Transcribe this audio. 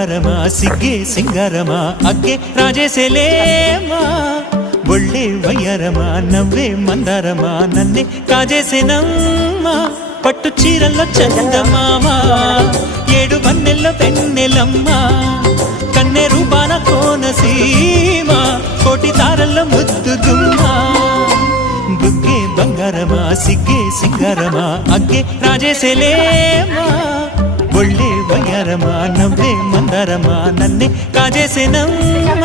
ಬಂಗಾರಮ ಸಿಗ್ಗೆ ಸಿಂಗಾರಮ ಅಗ್ಗೆ ರಾಜೇಸೆಲೇಮಾ ಒಳ್ಳೆ ವಯ್ಯಾರಮ నవ్వే మందారమ నన్నే కాజేసేనమ్మ పట్టు చీరల్లో చందమామ ఏడు వన్నెల్లో వెన్నెలమ్మ కన్నె రూపాన కోనసీమ కోటి తారల్లో ముద్దు గుమ్మ బుగ్గే ಬಂಗಾರಮ సిగ్గే సింగారమ అగ్గే రాజేసెలేమా ఒళ్ళే వయ్యారమ నవ్వే మందారమ నన్నే కాజేసేనమ్మ